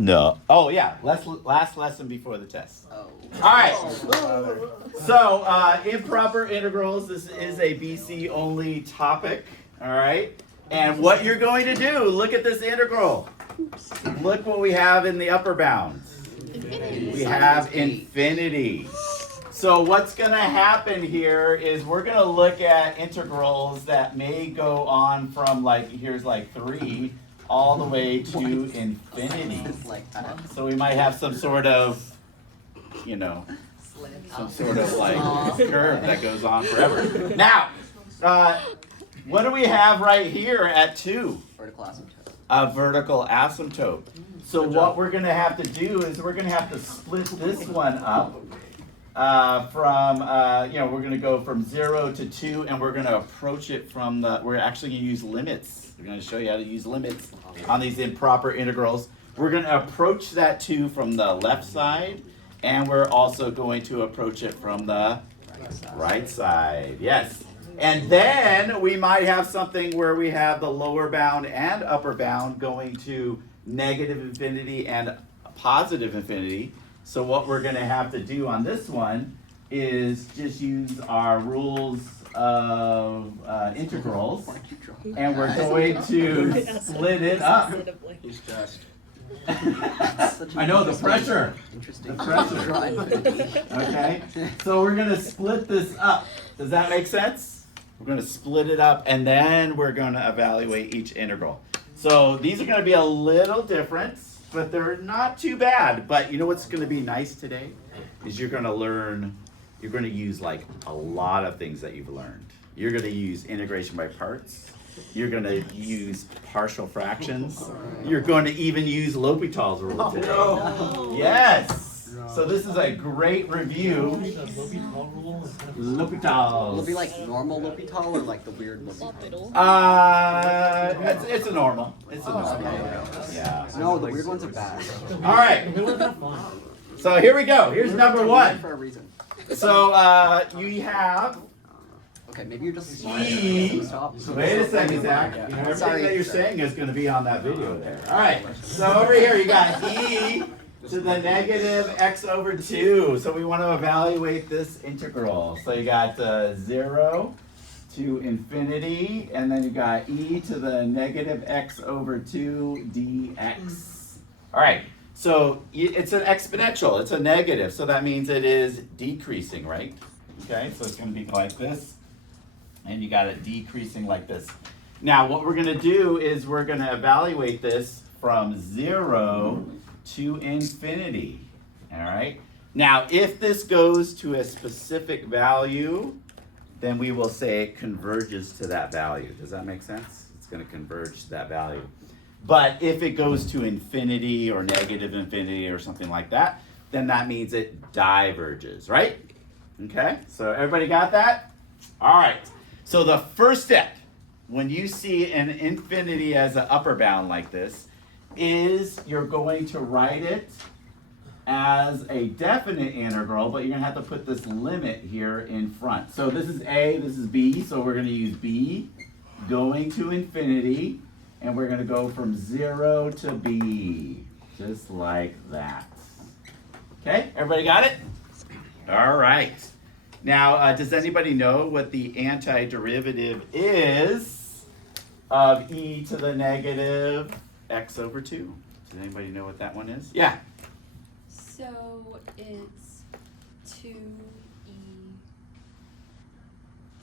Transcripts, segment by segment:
No. Oh yeah, last lesson before the test. Oh. All right. So improper integrals. This is a BC only topic. All right. And what you're going to do? Look at this integral. Look what we have in the upper bound. We have infinity. So what's going to happen here is we're going to look at integrals that may go on from here's 3 all the way to infinity. So we might have some sort of, some sort of curve that goes on forever. Now, what do we have right here at 2? Vertical asymptote. A vertical asymptote. So what we're going to have to do is we're going to have to split this one up from, we're going to go from 0 to 2, and we're going to approach it from we're actually going to use limits. We're going to show you how to use limits on these improper integrals. We're going to approach that 2 from the left side, and we're also going to approach it from the right side. Yes. And then we might have something where we have the lower bound and upper bound going to negative infinity and positive infinity. So what we're going to have to do on this one is just use our rules of integrals, and we're going to split it up. He's just. I know the pressure. Interesting. The pressure. Okay. So we're going to split this up. Does that make sense? We're going to split it up, and then we're going to evaluate each integral. So these are going to be a little different, but they're not too bad. But you know what's going to be nice today? Is you're going to use a lot of things that you've learned. You're going to use integration by parts. You're going to use partial fractions. You're going to even use L'Hopital's rule today. No. Yes. So this is a great review. L'Hopital's. Will it be like normal L'Hopital or like the weird L'Hopital? It's a normal. It's a normal. Yeah. No, the weird ones are bad. All right. So here we go. Here's number 1. For a reason. So you have Okay, maybe you're just smart. E. Stop. Wait a second, Zach. Everything that you're saying is going to be on that video there. All right. So over here you got e to the negative x over 2. So we want to evaluate this integral. So you got 0 to infinity, and then you got e to the negative x over 2 dx. All right. So it's an exponential. It's a negative. So that means it is decreasing, right? Okay. So it's going to be like this. And you got it decreasing like this. Now what we're going to do is we're going to evaluate this from 0 to infinity. All right. Now if this goes to a specific value, then we will say it converges to that value. Does that make sense? It's going to converge to that value. But if it goes to infinity or negative infinity or something like that, then that means it diverges, right? Okay. So everybody got that? All right. So the first step, when you see an infinity as an upper bound like this, is you're going to write it as a definite integral, but you're going to have to put this limit here in front. So this is A, this is B, so we're going to use B going to infinity, and we're going to go from 0 to B, just like that. Okay, everybody got it? All right. Now, does anybody know what the antiderivative is of e to the negative x over 2? Does anybody know what that one is? Yeah. So it's 2e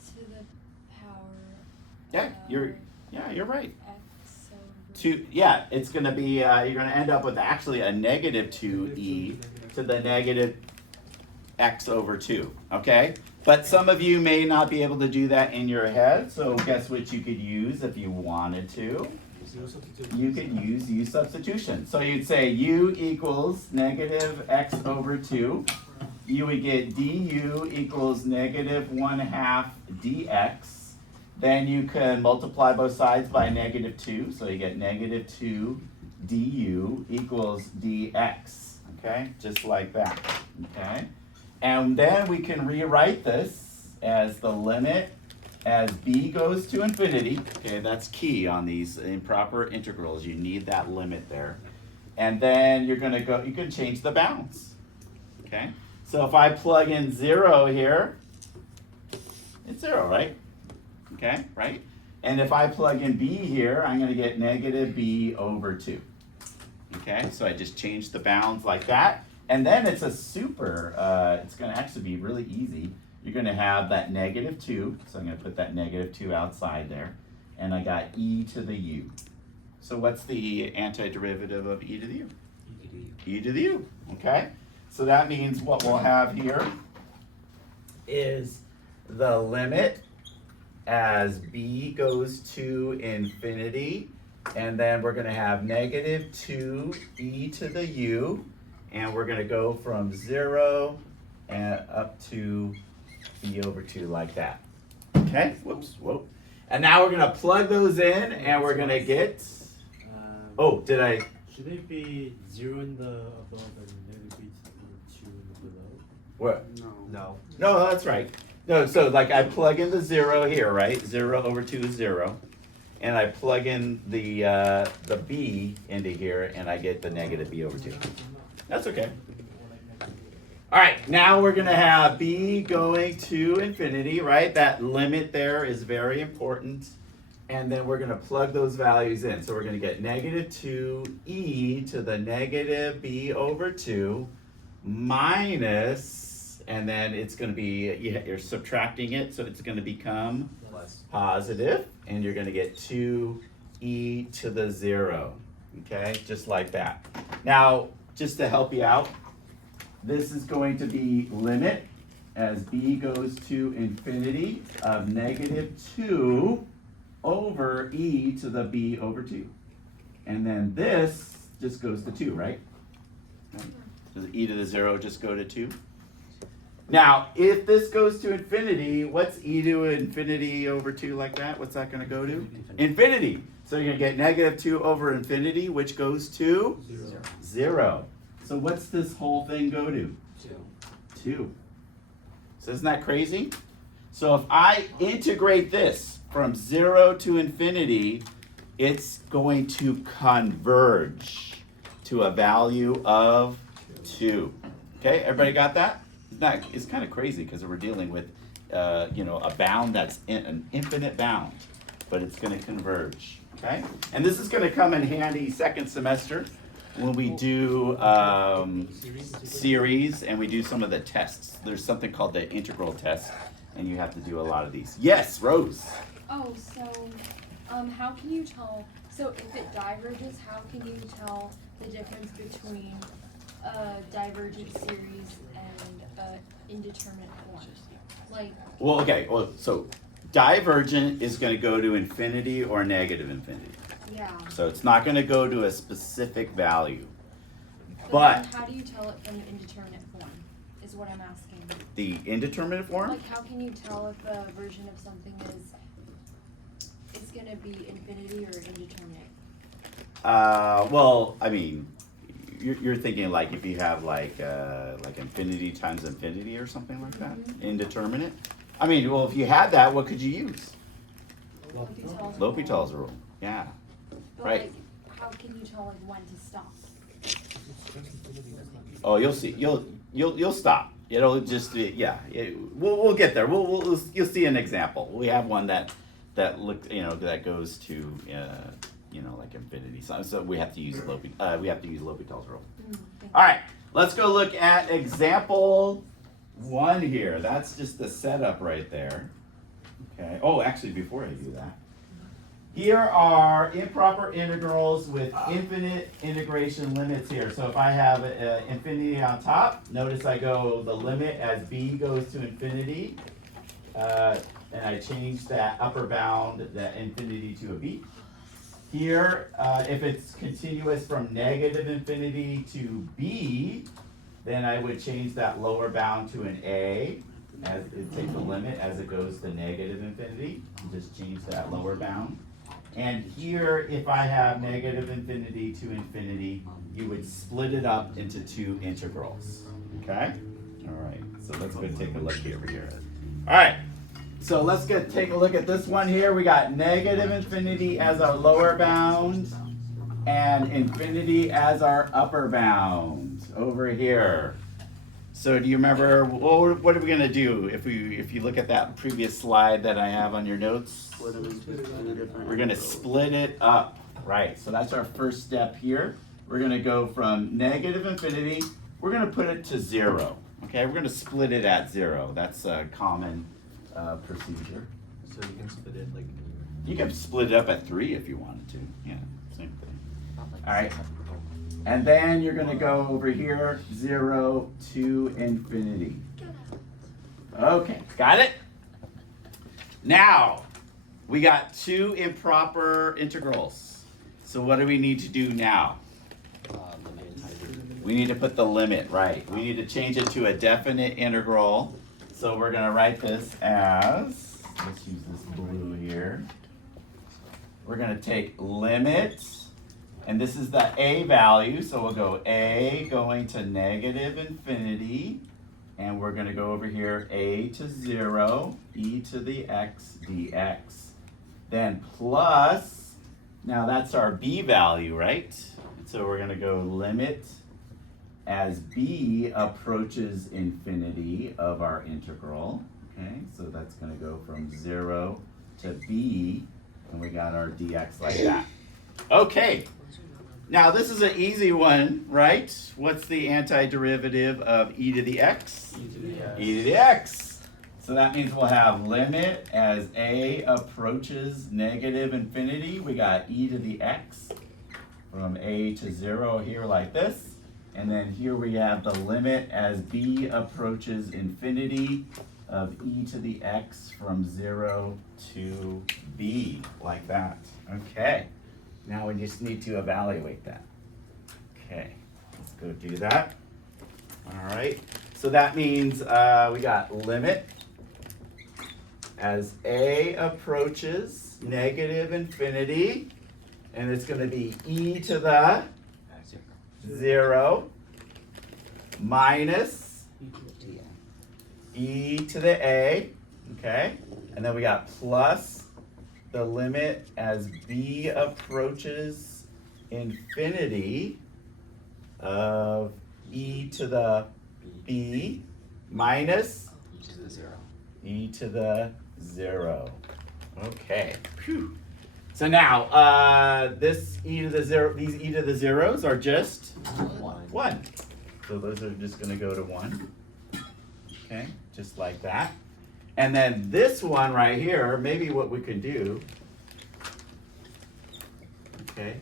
to the power. Yeah, you're right. X over 2. Yeah, it's going to be you're going to end up with actually a negative 2e to the negative x over 2, okay? But some of you may not be able to do that in your head, so guess what you could use if you wanted to? You could use u substitution. So you'd say u equals negative x over 2. You would get du equals negative 1/2 dx. Then you can multiply both sides by negative 2, so you get negative 2 du equals dx, okay? Just like that, okay? And then we can rewrite this as the limit as b goes to infinity. Okay, that's key on these improper integrals. You need that limit there. And then you're gonna go, you can change the bounds. Okay? So if I plug in 0 here, it's 0, right? Okay, right? And if I plug in b here, I'm gonna get negative b over 2. Okay, so I just changed the bounds like that. And then it's a super, it's gonna actually be really easy. You're gonna have that negative 2, so I'm gonna put that negative 2 outside there. And I got e to the u. So what's the antiderivative of e to the u? E to the u, okay? So that means what we'll have here is the limit as b goes to infinity, and then we're gonna have negative 2 e to the u, and we're gonna go from 0 and up to b over 2 like that. Okay, whoops, whoa. And now we're gonna plug those in, and we're gonna get, oh, did I? Should it be 0 in the above and negative 2 in the below? What? No. No, that's right. No, so like I plug in the 0 here, right? 0 over 2 is 0. And I plug in the b into here, and I get the negative b over 2. That's okay. All right, now we're gonna have b going to infinity, right? That limit there is very important. And then we're gonna plug those values in. So we're gonna get negative 2e to the negative b over 2 minus, and then it's gonna be, you're subtracting it, so it's gonna become positive, and you're gonna get 2e to the 0, okay? Just like that. Now, just to help you out, this is going to be limit as b goes to infinity of negative 2 over e to the b over 2. And then this just goes to 2, right? Does e to the 0 just go to 2? Now, if this goes to infinity, what's e to infinity over 2 like that? What's that going to go to? Infinity. So you're going to get negative 2 over infinity, which goes to? 0. So what's this whole thing go to? 2. So isn't that crazy? So if I integrate this from 0 to infinity, it's going to converge to a value of 2. Okay, everybody got that? It's kind of crazy because we're dealing with a bound that's an infinite bound, but it's going to converge. Okay, and this is going to come in handy second semester when we do series and we do some of the tests. There's something called the integral test, and you have to do a lot of these. Yes, Rose. Oh, so, how can you tell, so if it diverges, how can you tell the difference between a divergent series and an indeterminate form? Like, Well, okay, so divergent is going to go to infinity or negative infinity. yeah. So it's not going to go to a specific value. But But then how do you tell it from the indeterminate form, is what I'm asking. the indeterminate form? Like, how can you tell if a version of something is gonna be infinity or indeterminate? Well, I mean, you're thinking like if you have like infinity times infinity or something like that, indeterminate. I mean, well, if you had that, what could you use? L'Hopital's rule. Yeah. But Right. like, how can you tell like when to stop? Oh, you'll see. You'll stop. It'll just we'll get there. You'll see an example. We have one that that goes to like infinity. So we have to use L'Hopital's rule. All right, let's go look at example 1 here. That's just the setup right there. Okay. Oh, actually, before I do that, here are improper integrals with infinite integration limits here. So if I have infinity on top, notice I go the limit as b goes to infinity, and I change that upper bound, that infinity, to a b. Here, if it's continuous from negative infinity to b, then I would change that lower bound to an a, as it takes the limit as it goes to negative infinity. Just change that lower bound. And here, if I have negative infinity to infinity, you would split it up into 2 integrals. Okay? All right, so let's go take a look over here. All right, so let's take a look at this one here. We got negative infinity as our lower bound, and infinity as our upper bound over here. So do you remember, what are we gonna do if you look at that previous slide that I have on your notes? We're gonna split it up, right? So that's our first step here. We're gonna go from negative infinity, we're gonna put it to 0. Okay, we're gonna split it at 0. That's a common procedure. So you can split it like You can split it up at 3 if you wanted to. Yeah, same thing. All right. And then you're gonna go over here, 0 to infinity. Okay, got it? Now, we got 2 improper integrals. So what do we need to do now? We need to put the limit, right? We need to change it to a definite integral. So we're gonna write this as, let's use this blue here. We're gonna take limit, and this is the a value, so we'll go a going to negative infinity, and we're gonna go over here, a to 0, e to the x dx. Then plus, now that's our b value, right? So we're gonna go limit as b approaches infinity of our integral, okay? So that's gonna go from 0 to b, and we got our dx like that. Okay, now this is an easy one, right? What's the antiderivative of e to the x? e to the x. E to the x. So that means we'll have limit as a approaches negative infinity. We got e to the x from a to 0 here like this. And then here we have the limit as b approaches infinity of e to the x from 0 to b, like that. Okay, now we just need to evaluate that. Okay, let's go do that. All right, so that means we got limit as a approaches negative infinity, and it's going to be e to the 0 minus e to the a, okay? And then we got plus the limit as b approaches infinity of e to the b minus e to the 0. e to the 0. Okay. Phew. So now, this e to the 0, these e to the zeros are just 1. So those are just going to go to 1. Okay, just like that. And then this one right here, maybe what we can do, okay,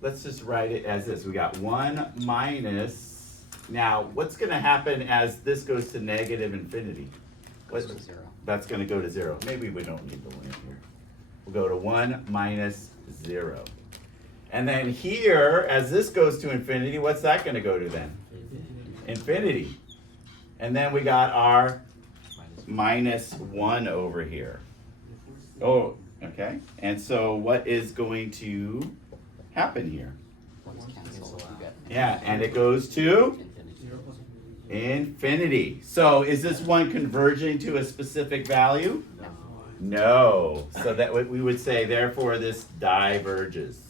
let's just write it as this. We got 1 minus, now what's going to happen as this goes to negative infinity? Goes to 0. That's going to go to 0. Maybe we don't need the limit here. We'll go to 1 minus 0. And then here, as this goes to infinity, what's that going to go to then? Infinity. And then we got our minus 1 over here. Oh, okay. And so what is going to happen here? One's cancel, you get Yeah, and it goes to infinity. infinity. So is this one converging to a specific value? No. No. So that we would say, therefore, this diverges.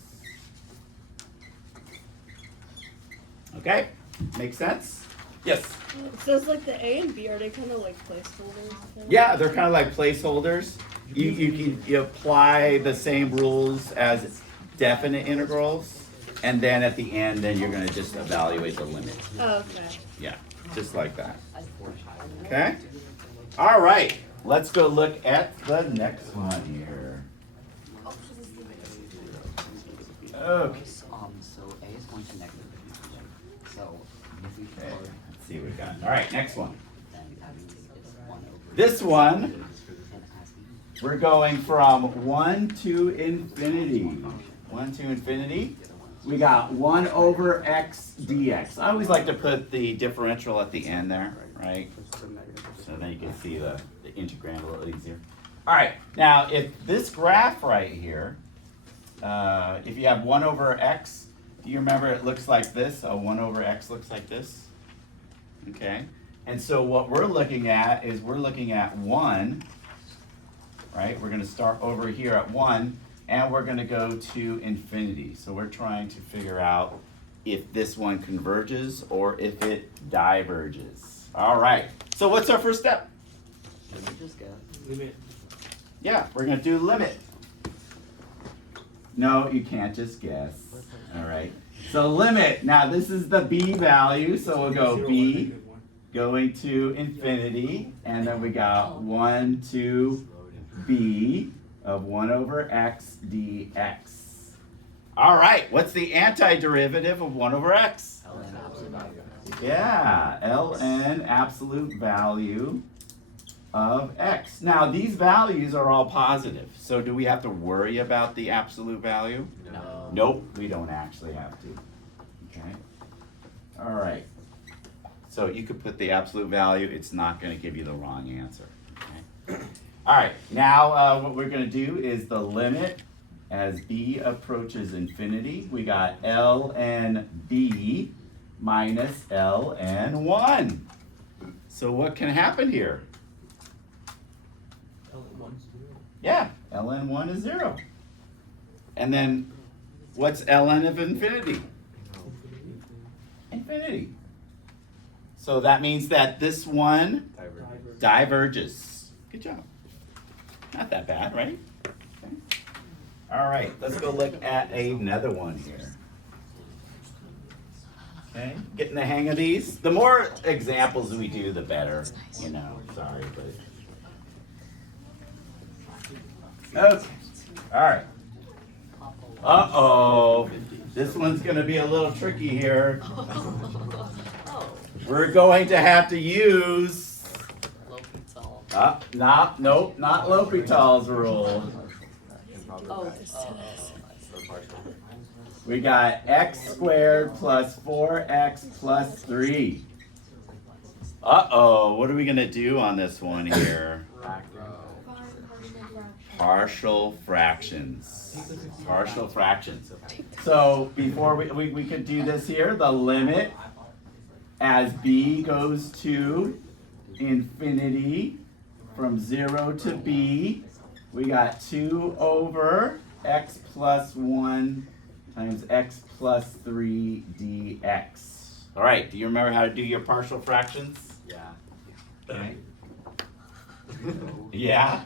Okay? Make sense? Yes. So it's like the A and B, are they kind of like placeholders? Yeah, they're kind of like placeholders. You apply the same rules as definite integrals, and then at the end, then you're going to just evaluate the limit. Oh, okay. Yeah, just like that. Okay? All right. Let's go look at the next one here. Okay. So A is going to negative infinity. So if we Okay, plug, let's see what we got. All right, next one. then that means it's 1 over. This one, And as we we're going from 1 to infinity. 1 to infinity. We got 1 over x dx. I always like to put the differential at the end there, right? So then you can see the integrand a little easier. All right, now if this graph right here, if you have 1 over x, do you remember it looks like this? So 1 over x looks like this. Okay, and so what we're looking at is we're looking at 1, right? We're going to start over here at 1, and we're gonna go to infinity. So we're trying to figure out if this one converges or if it diverges. All right, so what's our first step? Let me just go. Limit. Yeah, we're gonna do limit. No, you can't just guess. All right, so limit. Now this is the b value, so we'll go Zero, b one, -1. going to infinity, and then we got 1 to b of 1 over x dx. All right, what's the antiderivative of 1 over x? ln absolute value. Yeah, ln absolute value of x. Now these values are all positive, so do we have to worry about the absolute value? No. Nope, we don't actually have to. Okay. All right. So you could put the absolute value, it's not going to give you the wrong answer. Okay. All right, now what we're going to do is the limit as b approaches infinity. We got ln b minus ln 1. So what can happen here? Yeah, ln 1 is 0. And then what's ln of infinity? Infinity. So that means that this one diverges. Good job. Not that bad, right? Okay. All right, let's go look at another one here. Okay, getting the hang of these. The more examples we do, the better. You know, sorry, but. Okay, all right. Uh-oh, this one's gonna be a little tricky here. We're going to have to use, nope, not L'Hopital's rule. We got x squared plus 4x plus 3. Uh-oh, what are we gonna do on this one here? Partial fractions. Partial fractions. So before we could do this here, the limit as b goes to infinity from 0 to b, we got 2 over x plus 1 times x plus 3 dx. All right, do you remember how to do your partial fractions? Yeah. Okay. Yeah?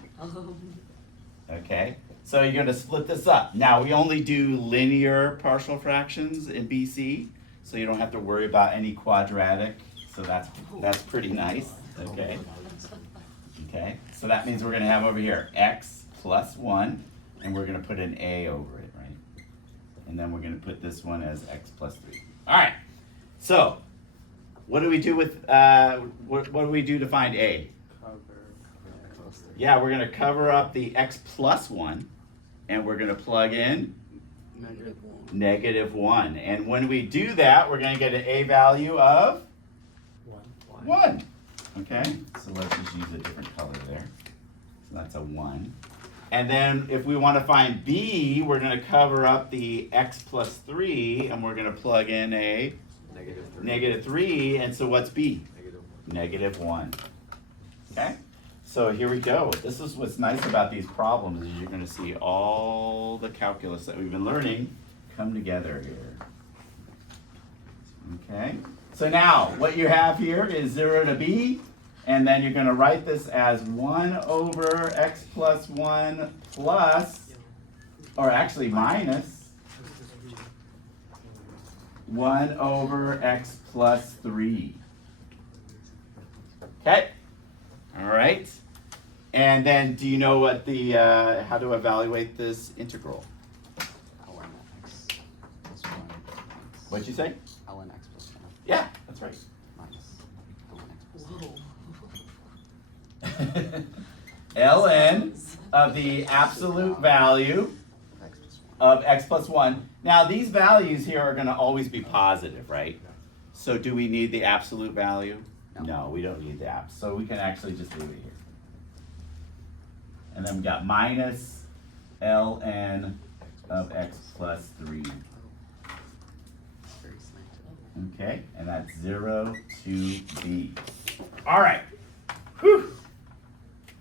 Okay, so you're gonna split this up. Now, we only do linear partial fractions in BC, so you don't have to worry about any quadratic, so that's pretty nice, okay? Okay, so that means we're gonna have over here x plus 1, and we're gonna put an a over it, right? And then we're gonna put this one as x plus 3. All right, so what do we do with, what do we do to find a? Yeah, we're gonna cover up the x plus 1, and we're gonna plug in -1. And when we do that, we're gonna get an a value of 1. Okay, so let's just use a different color there. So that's a 1. And then if we want to find b, we're gonna cover up the x plus 3, and we're gonna plug in a -3. And so what's b? -1. Okay. So here we go. This is what's nice about these problems, is you're gonna see all the calculus that we've been learning come together here. Okay, so now what you have here is 0 to b, and then you're gonna write this as 1 over x plus 1 plus, or actually minus 1 over x plus 3. Okay, all right. And then, do you know what the how to evaluate this integral? ln x plus 1 What'd you say? ln x plus 1 Yeah, that's right. minus ln x plus 1 ln of the absolute value x plus 1. of x plus 1. Now, these values here are going to always be positive, right? So do we need the absolute value? No, we don't need the abs. So we can actually just leave it here. And then we got minus ln of x plus 3. Very slanted. Okay, and that's 0 to b. All right. Whew.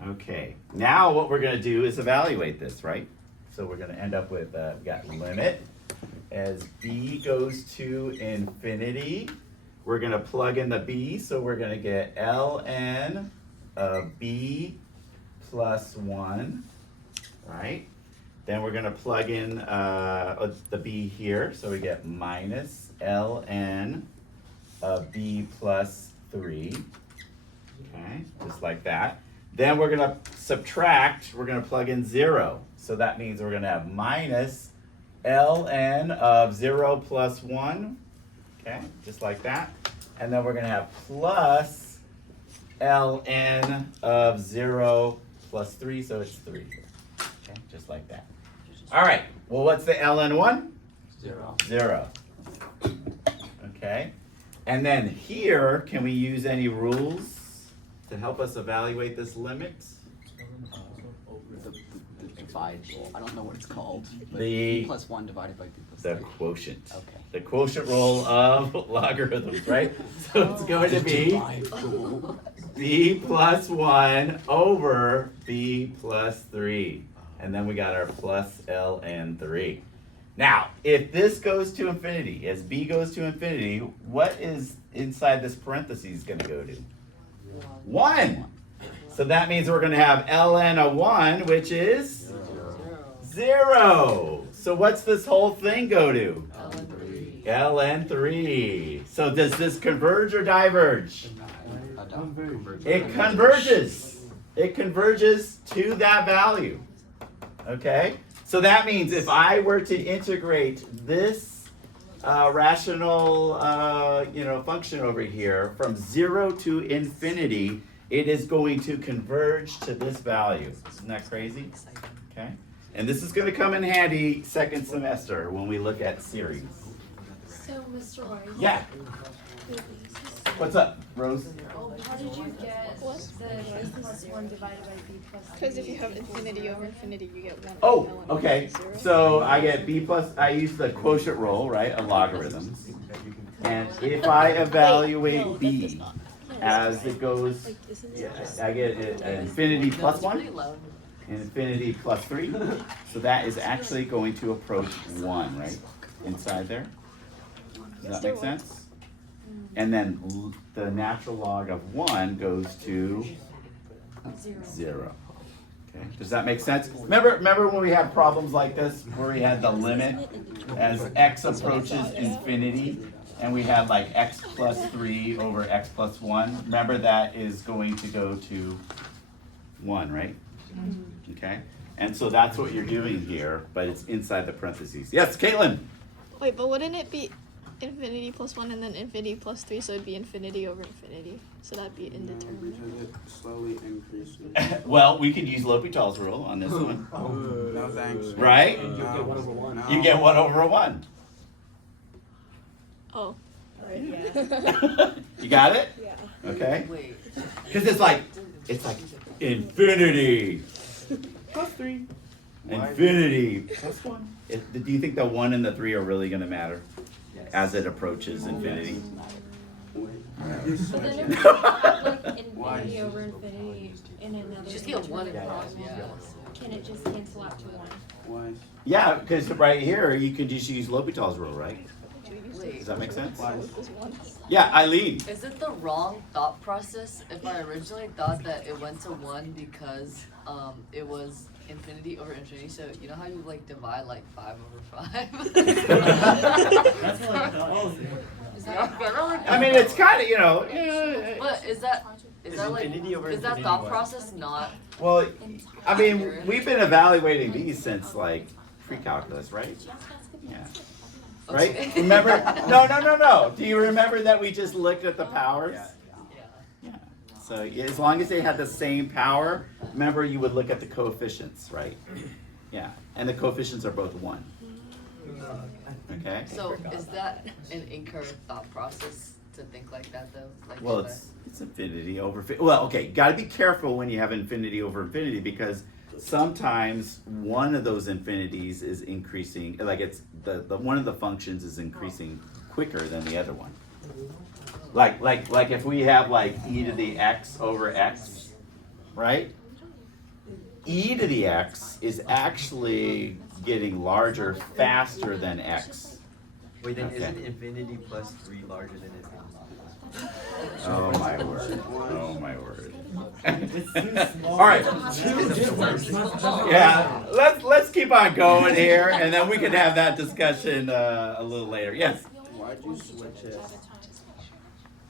Okay, now what we're going to do is evaluate this, right? So we're gonna end up with, we got limit as b goes to infinity. We're gonna plug in the b, so we're gonna get ln of b plus 1, right? Then we're gonna plug in the b here, so we get minus ln of b plus 3, okay, just like that. Then we're gonna subtract, we're gonna plug in 0. So that means we're gonna have minus ln of 0 plus 1, okay, just like that. And then we're gonna have plus ln of 0 plus 3, so it's 3 here, okay, just like that. All right, well, what's the ln1? 0. 0. Okay, and then here, can we use any rules to help us evaluate this limit? The divide rule. I don't know what it's called. But The- b plus 1 divided by b plus The 3. quotient. Okay. The quotient rule of logarithms, right? So it's going to be Divide rule. b plus 1 over b plus 3. And then we got our plus ln 3. Now, if this goes to infinity, as b goes to infinity, what is inside this parentheses going to go to? 1. So that means we're going to have ln of 1, which is 0. So what's this whole thing go to? ln 3. So does this converge or diverge? It converges. It converges to that value. Okay? So that means if I were to integrate this rational function over here from 0 to infinity, it is going to converge to this value. Isn't that crazy? Okay? And this is going to come in handy second semester when we look at series. So, Mr. Wise. Yeah. What's up, Rose? How did you get the b plus 1 divided by b plus 3? Because if you have infinity over infinity, you get 1. Oh, ln okay. 0. So I get b plus, I use the quotient rule, right, of logarithms. And if I evaluate b as it goes, I get infinity plus 1, infinity plus 3. So that is actually going to approach 1, right, inside there. Does that make sense? And then the natural log of 1 goes to 0. Okay, does that make sense? Remember when we had problems like this, where we had the limit as x approaches infinity, and we had like x plus 3 over x plus 1? Remember that is going to go to 1, right? Okay, and so that's what you're doing here, but it's inside the parentheses. Yes, Caitlin? Wait, but wouldn't it be infinity plus 1 and then infinity plus 3, so it'd be infinity over infinity? So that'd be indeterminate. Because it slowly increases. Well, we could use L'Hopital's rule on this one, No thanks. right? You get 1 over 1. You get 1 over 1. Oh. You got it? Yeah. Okay? Because it's like infinity plus 3. Infinity plus 1. Do you think the 1 and the 3 are really going to matter as it approaches infinity? But then if you have like infinity over infinity in another Just get 1 indeterminate across, yeah. can it just cancel out to 1? Why? Yeah, because right here you could just use L'Hopital's rule, right? Does that make sense? Yeah, Eileen. Is it the wrong thought process if I originally thought that it went to 1 because it was infinity over infinity? So you know how you like divide like 5 over 5? That's what I thought. Is that better? I mean, it's kind of, yeah. But is that like infinity over is that infinity thought one? process not? Well, I mean, we've been evaluating these since like pre-calculus, right? Yeah. Right? Okay. Remember? No. Do you remember that we just looked at the powers? Yeah. Yeah. So as long as they had the same power, remember you would look at the coefficients, right? Yeah. And the coefficients are both 1. Okay? So is that an incorrect thought process to think like that though? Like Well, should it's infinity over. Well, okay. Got to be careful when you have infinity over infinity because sometimes one of those infinities is increasing. Like it's the one of the functions is increasing quicker than the other one. Like if we have like e to the x over x, right? E to the x is actually getting larger faster than x. Wait, then Okay. isn't infinity plus 3 larger than infinity? Oh my word. Oh my word. All right. Yeah, let's keep on going here, and then we can have that discussion a little later. Yes. Why'd you switch it?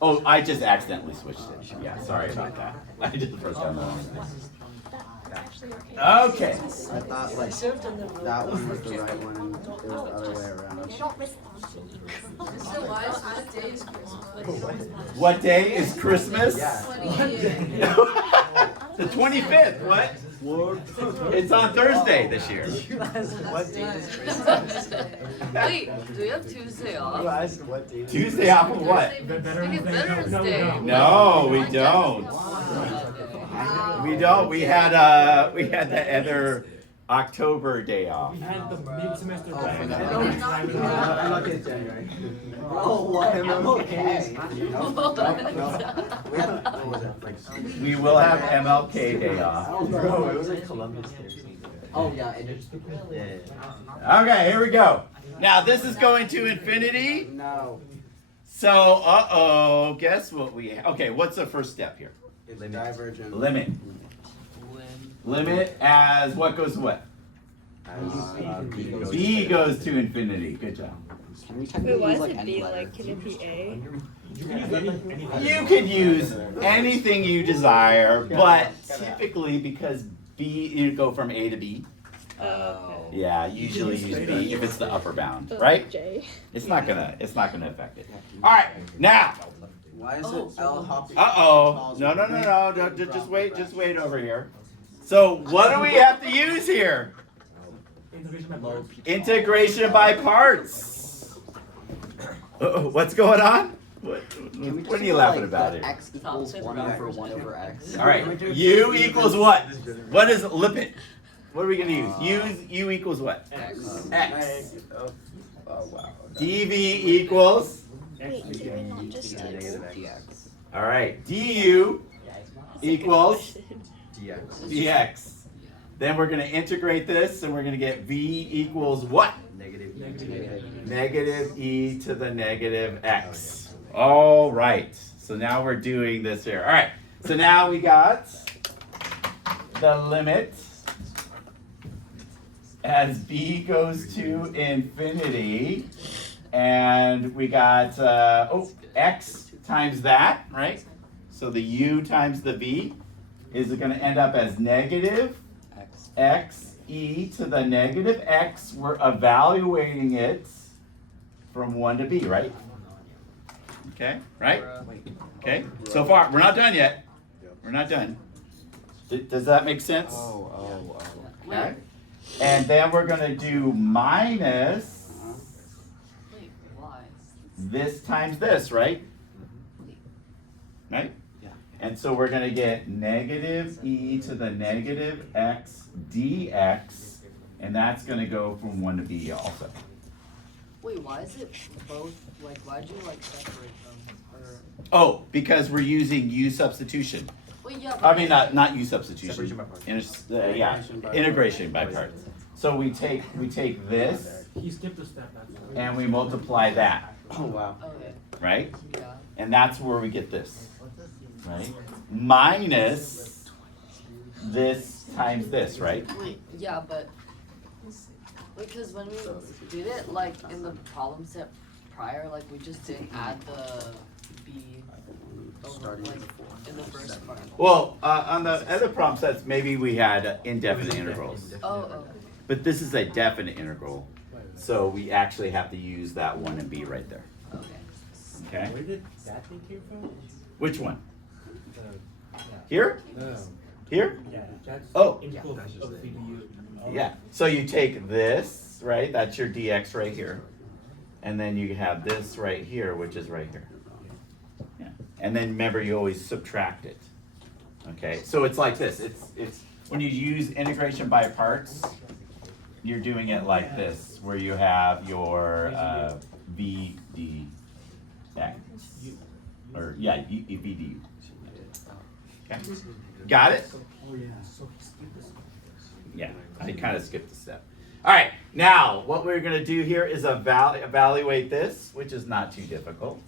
Oh, I just accidentally switched it. Yeah, sorry about that. I just wrote down the wrong thing. Okay. I thought like that one was the right one and it was the other way around. What day is Christmas? Yeah. The 25th. What? It's on Thursday this year. What day is Christmas? Wait, do we have Tuesday off? What day is Tuesday off of what? I think it's Veterans Day. No, we don't. We don't. We had the other October day off. We had the mid-semester Oh, break. I'm not getting January. Bro, what? I'm okay. What was it? Like, We will have MLK day off. Bro, it was like Columbus Day or something. oh yeah, and it's Yeah. Okay, here we go. Now this is going to infinity. no. So, guess what we have? Okay, what's the first step here? It's divergent. Limit. Limit as what goes to what? B goes to infinity. Good job. Can we Wait, technically why use is like it any B? letter? Like, can it be A? You could use anything you desire, but typically because B, you go from A to B. Oh, Yeah, usually use B if it's the upper bound, okay. right? J. It's not gonna affect it. All right, now. Why is it L hopping? No, just wait over here. So what do we have to use here? Integration by parts. What's going on? What are you laughing about here? X equals 1 over 1 over X. All right, U equals what? What is limit? What are we gonna use? U equals what? X. X. Oh wow. dV equals. Wait, do we not just type Dx. All right, du equals DX. dx. Then we're gonna integrate this, and we're gonna get v equals what? Negative. Negative e to the negative x. All right. So now we're doing this here. All right. So now we got the limit as b goes to infinity, and we got x times that, right? So the u times the v is going to end up as negative X. x e to the negative x. We're evaluating it from 1 to b, right? Okay, right? Okay, so far, we're not done yet. We're not done. Does that make sense? Okay. And then we're going to do minus Wait, why? this times this, right? Right? Yeah. And so we're going to get negative e to the negative x dx, and that's going to go from 1 to b also. Wait, why is it both? Like, why'd you like separate them? Or Oh, because we're using u substitution. wait, yeah. I mean, not u substitution. Separation by parts. Yeah, integration by parts. So we take this He skipped a step, that's why. and we multiply that, Oh wow. Okay. right? Yeah. And that's where we get this, right? Minus this times this, right? Wait, yeah, but because when we did it, like in the problem set prior, like we just didn't add the b over, Starting like in the first part. Well, on the other problem sets, maybe we had indefinite integrals, Oh, but this is a definite integral, so we actually have to use that 1 and b right there. okay. Okay? Where did that thing came from? Which one? Yeah. Here? No. Here? Yeah, that's Oh. equal of VDU. Yeah. So you take this, right? That's your dx right here. And then you have this right here, which is right here. Yeah. And then remember, you always subtract it. Okay. So it's like this. It's when you use integration by parts, you're doing it like this, where you have your v dx, or yeah, v du. Okay. Got it? Oh yeah, so he skipped this. Yeah, I kind of skipped a step. All right, Now, what we're gonna do here is evaluate this, which is not too difficult.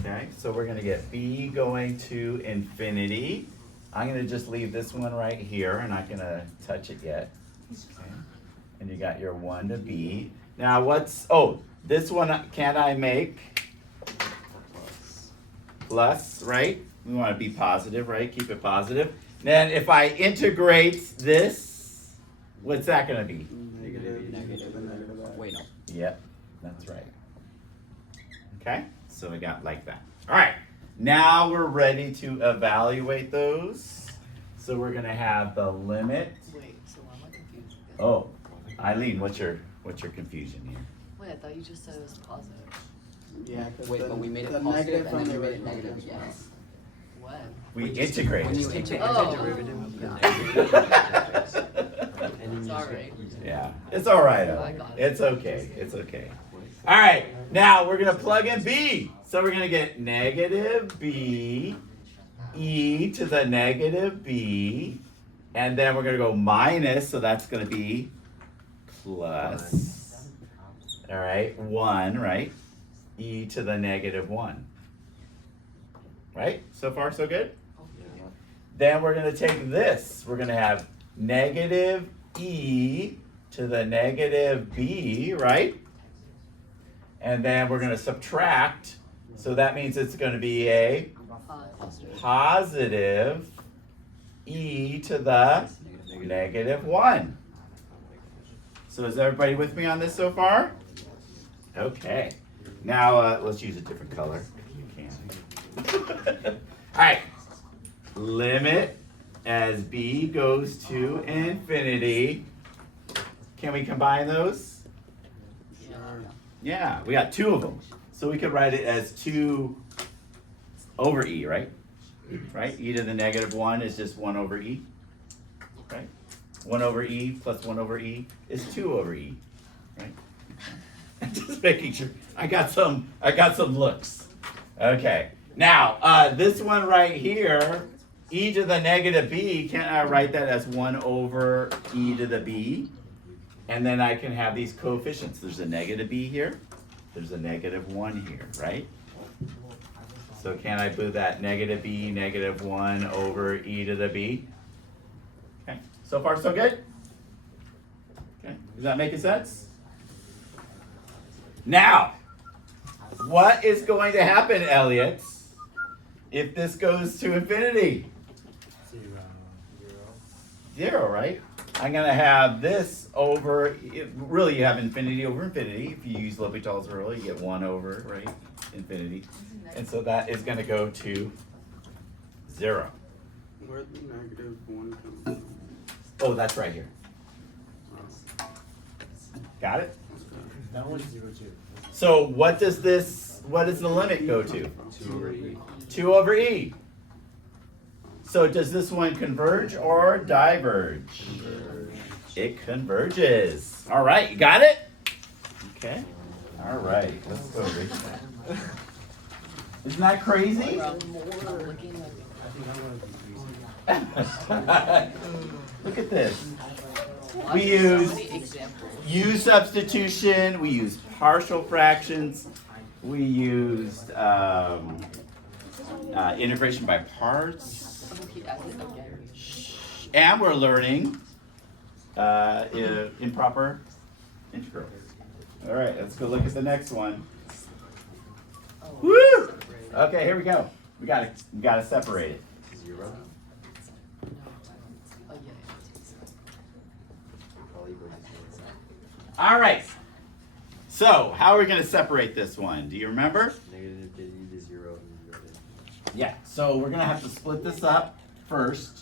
Okay, so we're gonna get b going to infinity. I'm gonna just leave this one right here. I'm not gonna touch it yet. Okay. And you got your 1 to b. Now this one can I make plus, right? We wanna be positive, right? Keep it positive. Then if I integrate this, what's that gonna be? Wait, no. Yep, that's right. Okay, so we got like that. All right, now we're ready to evaluate those. So we're gonna have the limit. Wait, so why am I confused? Oh, Eileen, what's your confusion here? Wait, I thought you just said it was positive. Yeah, 'cause Wait, the- but we made it the positive negative and from then the you made it original negative comes again. first. When? We When integrated. you integrate Oh. Sorry. Yeah, it's all right. I got it. It's okay. It's okay. All right, now we're gonna plug in b. So we're gonna get negative b e to the negative b, and then we're gonna go minus. So that's gonna be plus. All right, 1, right? E to the negative 1. Right? So far, so good? Then we're gonna take this. We're gonna have negative e to the negative b, right? And then we're gonna subtract. So that means it's gonna be a positive e to the negative 1. So is everybody with me on this so far? Okay. Now let's use a different color if you can. All right. Limit as b goes to infinity. Can we combine those? Yeah. Yeah, we got 2 of them. So we could write it as 2 over e, right? Right? E to the negative 1 is just 1 over e. Right? 1 over e plus 1 over e is 2 over e. Right? Just making sure. I got some looks. Okay. Now, this one right here, e to the negative b, can't I write that as 1 over e to the b? And then I can have these coefficients. There's a negative b here. There's a negative 1 here, right? So can I put that negative b, negative 1 over e to the b? Okay. So far, so good? Okay. Is that making sense? Now, what is going to happen, Elliot, if this goes to infinity? 0, right? I'm going to have this over, really you have infinity over infinity. If you use L'Hopital's rule, you get 1 over, right, infinity. And so that is going to go to 0. Where'd the negative 1 come from? Oh, that's right here. Got it? That one's 0 too. So what does the limit go to? 2 over e. 2 over e. So does this one converge or diverge? It converges. All right, you got it? Okay. All right, let's go reach that. Isn't that crazy? I'm looking like I think I'm gonna be Look at this. Why We is there use so many examples? U substitution, we use partial fractions, we used integration by parts, Someone keep asking again. and we're learning improper integrals. All right, let's go look at the next one. Woo! Okay, here we go. We gotta separate it. 0. Oh yeah. Probably goes to 0. All right. So, how are we gonna separate this one? Do you remember? Negative infinity to 0 and 0 to Yeah, so we're gonna have to split this up first.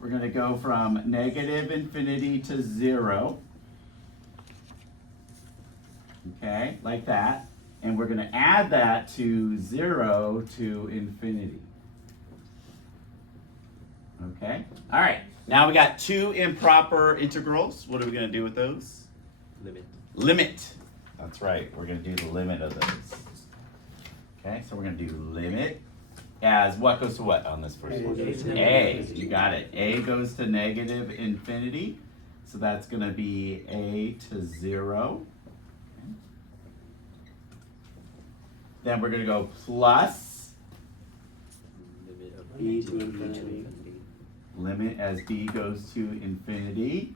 We're gonna go from negative infinity to 0. Okay, like that. And we're gonna add that to 0 to infinity. Okay, all right. Now we got 2 improper integrals. What are we gonna do with those? limit. Limit. That's right, we're gonna do the limit of those. Okay, so we're gonna do limit as what goes to what on this first one? A, you got it. A goes to negative infinity. So that's going to be a to 0. Then we're going to go plus Limit of B to to infinity. limit as b goes to infinity.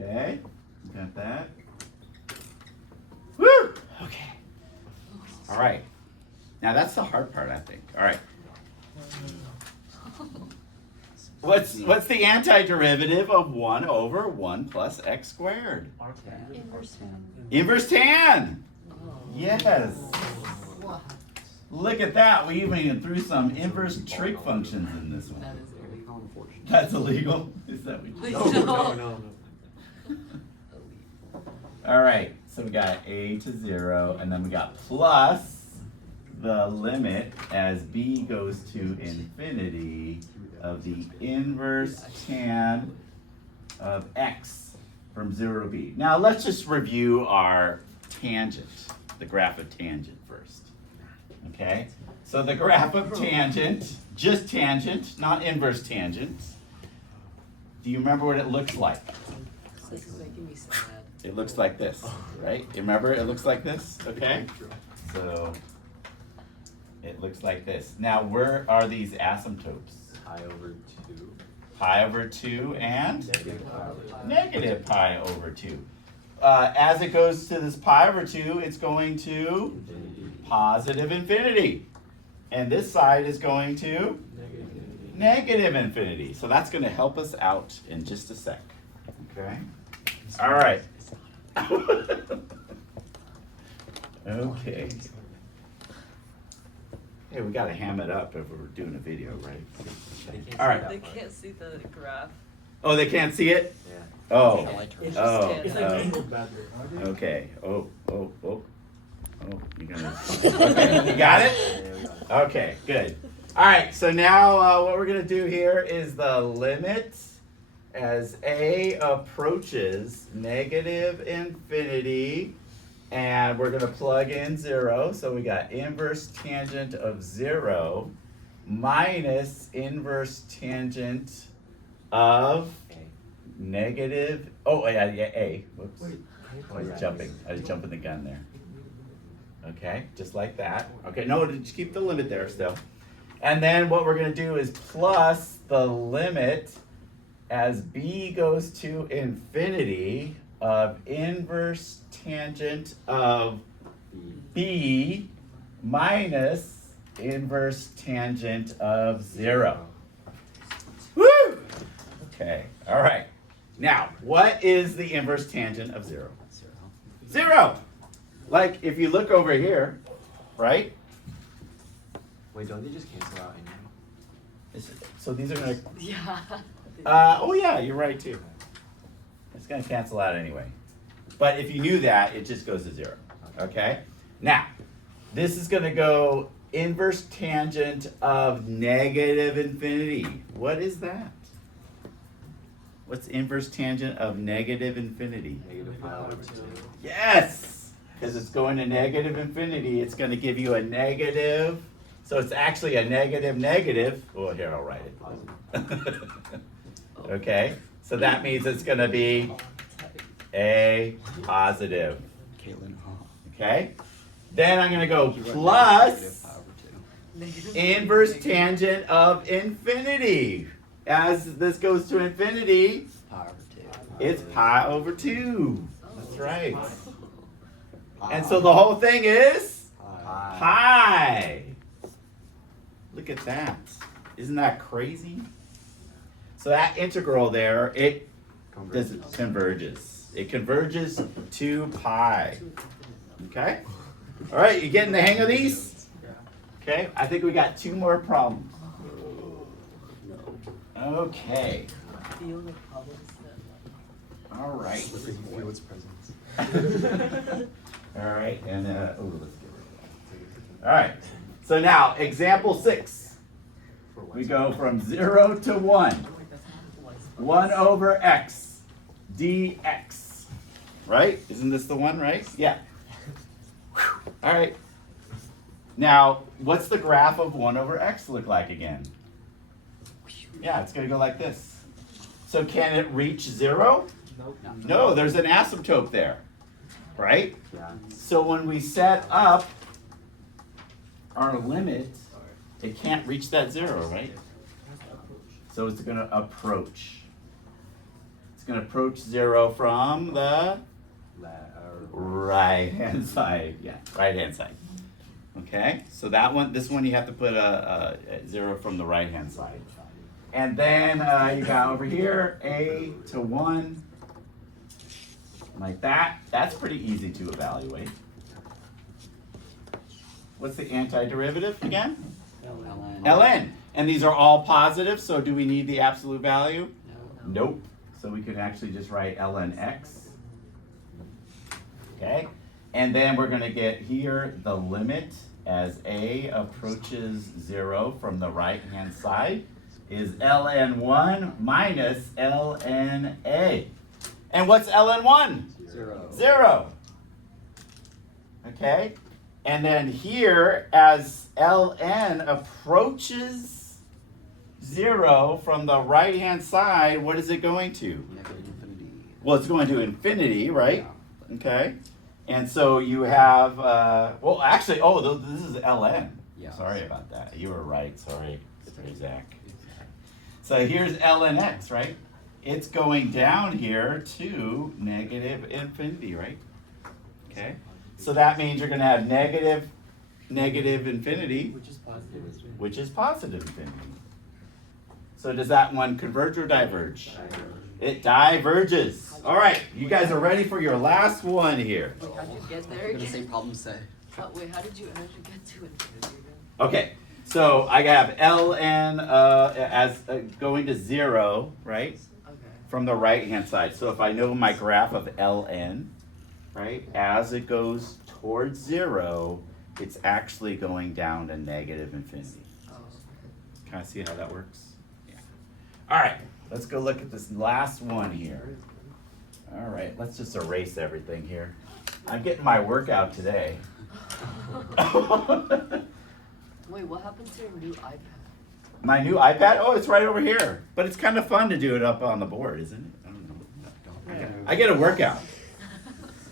Okay, got that? Woo! Okay. All right. Now that's the hard part, I think. All right. What's the antiderivative of 1 over 1 plus x squared? Inverse tan. Inverse tan. Oh. Yes. Look at that. We even threw some inverse trig functions in this one. That is very Unfortunate. That's illegal? Is that what you No. All right, so we got a to 0, and then we got plus the limit as b goes to infinity of the inverse tan of x from 0 to b. Now let's just review our tangent, the graph of tangent first. Okay, so the graph of tangent, just tangent, not inverse tangent. Do you remember what it looks like? This is making me sad. It looks like this, right? You remember it looks like this, okay? So it looks like this. Now where are these asymptotes? pi over 2. Pi over 2 and Negative pi over 2. negative pi over 2. As it goes to this pi over 2, it's going to Infinity. positive infinity. And this side is going to negative infinity. So that's going to help us out in just a sec. Okay? All right. Okay. Hey, we got to ham it up if we're doing a video, right? They can't All see right. that They part. can't see the graph. Oh, they can't see it? Yeah. Oh. It's Oh. It's like angled better. Okay. Oh, you're gonna. Okay, you got it? Yeah, we got it. Okay, good. All right, so now what we're gonna do here is the limit as a approaches negative infinity, and we're gonna plug in 0. So we got inverse tangent of 0 minus inverse tangent of negative. Oh yeah, a. Whoops. I was jumping. I was jumping the gun there. Okay, just like that. Okay, no, just keep the limit there still. And then what we're going to do is plus the limit as b goes to infinity of inverse tangent of b minus inverse tangent of 0. Woo! Okay, all right. Now, what is the inverse tangent of 0? 0! Like, if you look over here, right? Wait, don't they just cancel out anyway? So these are going to Yeah. oh yeah, you're right too. It's gonna cancel out anyway. But if you knew that, it just goes to 0. Okay? Now, this is gonna go inverse tangent of negative infinity. What is that? What's inverse tangent of negative infinity? Negative pi over 2. Yes! Because it's going to negative infinity, it's gonna give you a negative. So it's actually a negative. Well, here, I'll write it. Okay, so that means it's going to be a positive. Okay, then I'm going to go plus inverse tangent of infinity. As this goes to infinity, it's pi over 2. That's right. And so the whole thing is pi. Look at that. Isn't that crazy? So that integral there, it converges. It converges to pi. Okay? All right, you getting the hang of these? Okay, I think we got 2 more problems. Okay. Feel the problems that All right. Feel its presence. All right, and let's get rid of that. All right. So now, example 6. We go from 0 to 1. 1 over x dx. Right? Isn't this the one, right? Yeah. All right. Now, what's the graph of 1 over x look like again? Yeah, it's going to go like this. So can it reach 0? No, there's an asymptote there, right? Yeah. So when we set up our limit, it can't reach that 0, right? So it's going to approach. It's going to approach 0 from the right-hand side. Yeah, right-hand side. Okay, so that one, this one you have to put a 0 from the right-hand side. And then you got over here, a to 1, like that. That's pretty easy to evaluate. What's the antiderivative again? ln. ln. And these are all positive, so do we need the absolute value? No. Nope. So we can actually just write ln x. Okay? And then we're going to get here the limit as a approaches 0 from the right-hand side is ln1 minus ln a. And what's ln1? 0. 0. Okay? And then here, as ln approaches 0 from the right-hand side, what is it going to? Negative infinity. Well, it's going to infinity, right? Okay. And so you have, well, actually, oh, this is ln. Yeah. Sorry about that. You were right. Sorry, Zach. So here's ln x, right? It's going down here to negative infinity, right? Okay. So that means you're going to have negative infinity, Which is positive. which is positive infinity. So does that one converge or diverge? It diverges. All right, you guys are ready for your last one here. Wait, how'd you get there I'm gonna again? say problem set. Wait, how did you actually get to infinity again? Okay, so I have ln as going to 0, right, Okay. from the right-hand side. So if I know my graph of ln, right, as it goes towards 0, it's actually going down to negative infinity. Oh, Kind of see how that works? Yeah. All right, let's go look at this last one here. All right, let's just erase everything here. I'm getting my workout today. Wait, what happened to your new iPad? My new iPad? Oh, it's right over here. But it's kind of fun to do it up on the board, isn't it? I don't know. I get a workout.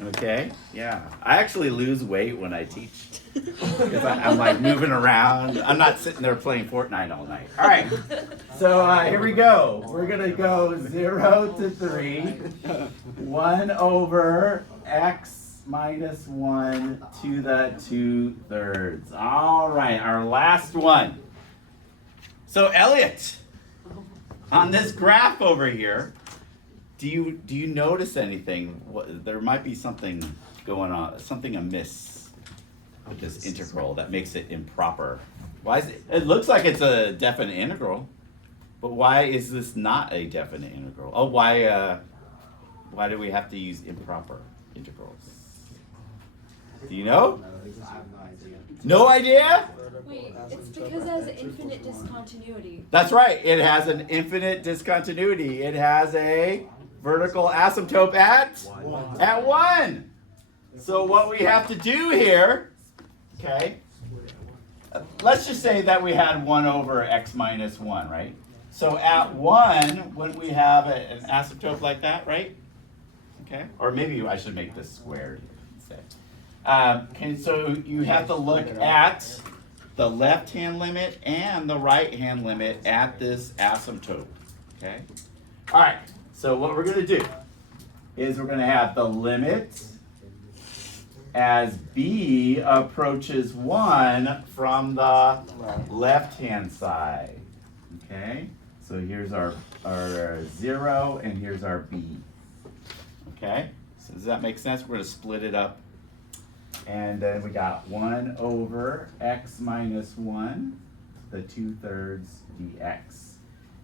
Okay? Yeah. I actually lose weight when I teach. Because I'm like moving around. I'm not sitting there playing Fortnite all night. All right. So here we go. We're going to go 0 to 3. 1 over x minus 1 to the 2/3. All right. Our last one. So Elliot, on this graph over here, do you notice anything? There might be something going on, something amiss with this integral that makes it improper. Why is it? It looks like it's a definite integral, but why is this not a definite integral? Oh, why do we have to use improper integrals? Do you know? I have no idea. No idea? Wait, it's because it has infinite discontinuity. That's right. It has an infinite discontinuity. It has a vertical asymptote at 1. So what we have to do here, okay, let's just say that we had 1 over x minus 1, right? So at 1, when we have an asymptote like that, right? Okay, or maybe I should make this squared instead. So you have to look at the left-hand limit and the right-hand limit at this asymptote, okay? All right, so what we're gonna do is we're gonna have the limit as b approaches 1 from the left-hand side, okay? So here's our 0 and here's our b, okay? So does that make sense? We're gonna split it up. And then we got 1 over x minus 1, the 2/3 dx.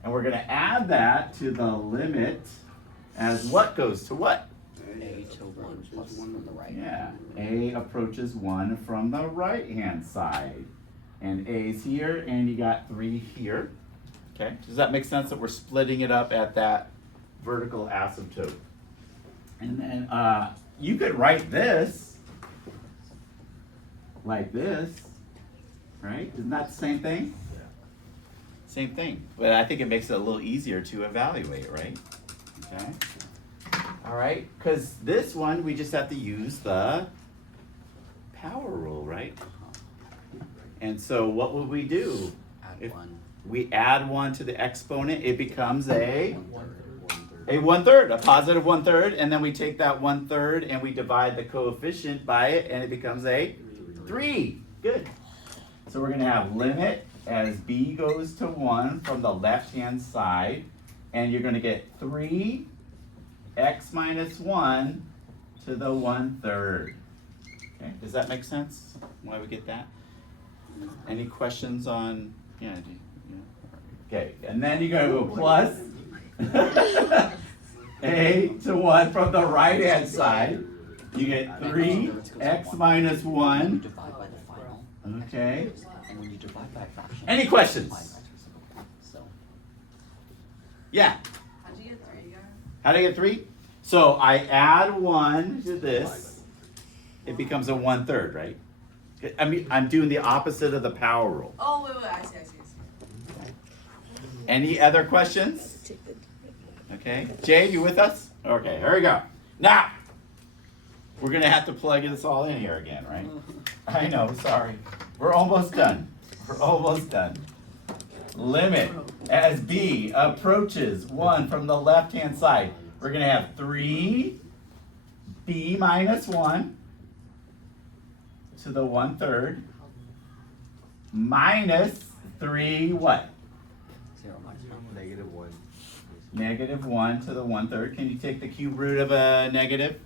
And we're going to add that to the limit as what goes to what? A to 1 plus 1 on the right. Yeah, a approaches 1 from the right-hand side. And a's here, and you got 3 here. Okay, does that make sense that we're splitting it up at that vertical asymptote? And then you could write this like this, right? Isn't that the same thing? Same thing, but I think it makes it a little easier to evaluate, right? Okay. All right, because this one, we just have to use the power rule, right? And so what would we do? Add If 1. we add 1 to the exponent, it becomes a 1/3, a positive 1/3, and then we take that 1/3 and we divide the coefficient by it, and it becomes a 3. Good. So we're gonna have limit as b goes to 1 from the left-hand side, and you're gonna get 3x minus 1 to the 1/3. Okay, does that make sense? Why we get that? Any questions on, yeah. Okay, and then you're gonna go plus a to 1 from the right-hand side. You get 3x minus 1. Divide by the final. Okay. And when you divide by a fraction. Any questions? divide by two simple. So, Yeah. How'd you get 3 again? How do I get 3? So I add 1 to this. It becomes a 1/3, right? I mean, I'm doing the opposite of the power rule. Oh, wait, I see. Any other questions? Okay, Jade, you with us? Okay, here we go. Now, we're gonna have to plug this all in here again, right? I know, sorry. We're almost done. We're almost done. Limit as b approaches 1 from the left-hand side. We're gonna have 3b minus 1 to the 1/3 minus 3 what? 0 minus 1. -1. Negative 1 to the 1/3. Can you take the cube root of a negative?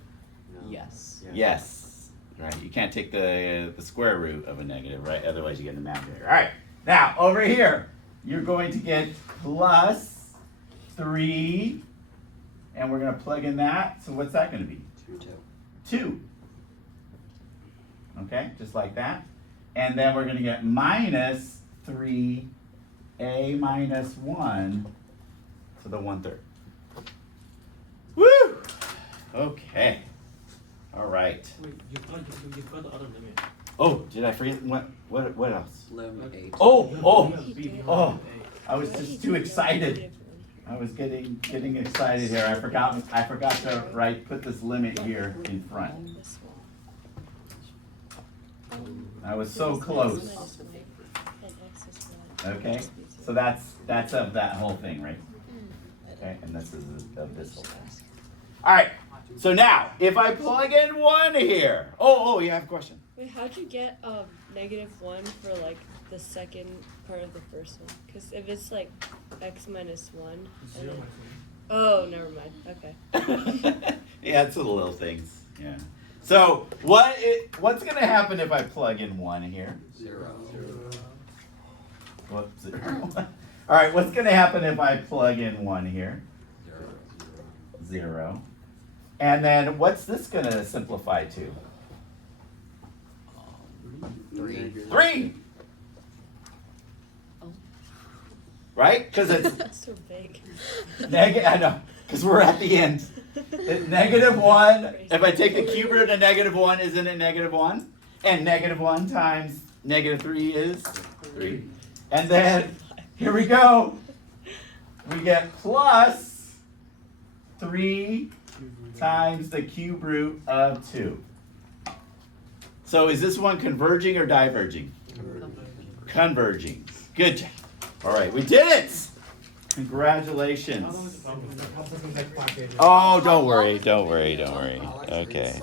No. Yes. Yeah. Yes. Right. You can't take the square root of a negative, right? Otherwise you get an imaginary. All right. Now, over here, you're going to get plus 3, and we're going to plug in that. So what's that going to be? 2. 2. Okay, just like that. And then we're going to get minus 3a minus 1 to the 1/3. Woo! Okay. All right. Wait, you've got the other limit. Oh, did I forget? What else? Limit A. Oh! I was just too excited. I was getting excited here. I forgot to put this limit here in front. I was so close. Okay, so that's of that whole thing, right? Okay, and this is of this whole thing. All right. So now, if I plug in 1 here, oh, you have a question. Wait, how'd you get -1 for like the second part of the first one? Because if it's like x minus 1. and 0 then- minus 1. Oh, never mind. Okay. Yeah, it's the little things. Yeah. So what's gonna happen if I plug in 1 here? 0. Whoops. All right. What's gonna happen if I plug in 1 here? 0. And then what's this gonna simplify to? 3. 3. Right? Because it's That's so big. I know. Because we're at the end. -1. If I take the cube root of -1, isn't it -1? And -1 times -3 is 3. And then here we go. We get plus 3 times the cube root of 2. So is this one converging or diverging? Converging. Good job. All right, we did it. Congratulations. Oh, don't worry. Okay.